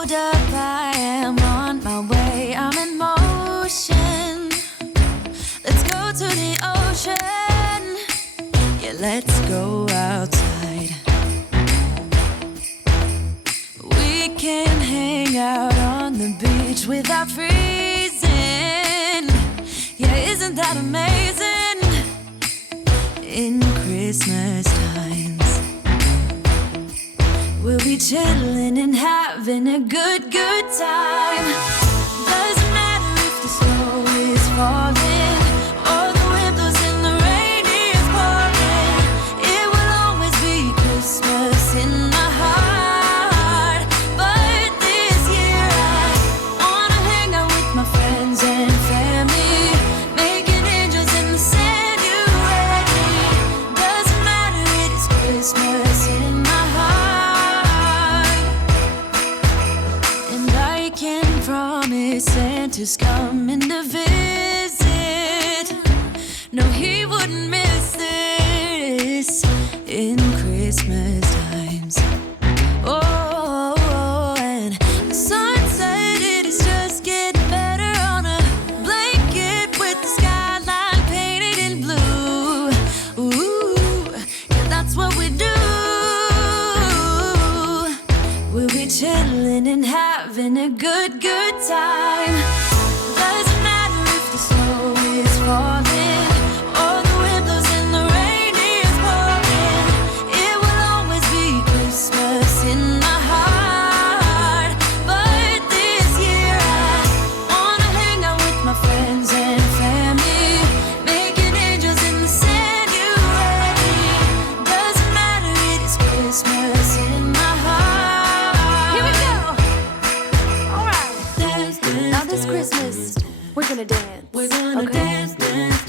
Hold up, I am on my way. I'm in motion. Let's go to the ocean. Yeah, let's go outside. We can hang out on the beach without freezing. Yeah, isn't that amazing? In Christmas we'll be chilling and having a good, good time. Doesn't matter if the snow is falling promise Santa's coming to visit. Chilling and having a good, good time.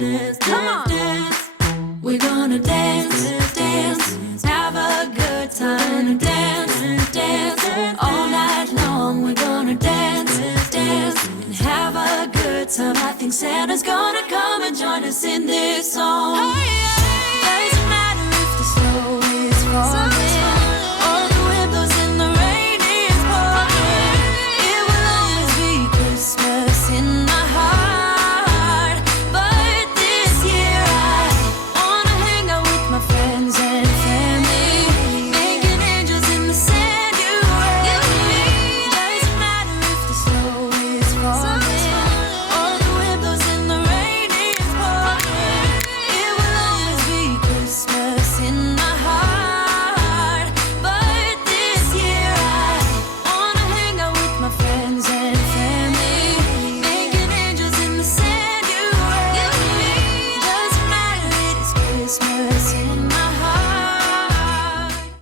Dance, on. dance. We're gonna dance, dance, have a good time. Dance, dance, all night long. We're gonna dance, dance, and have a good time. I think Santa's gonna come and join us in this song.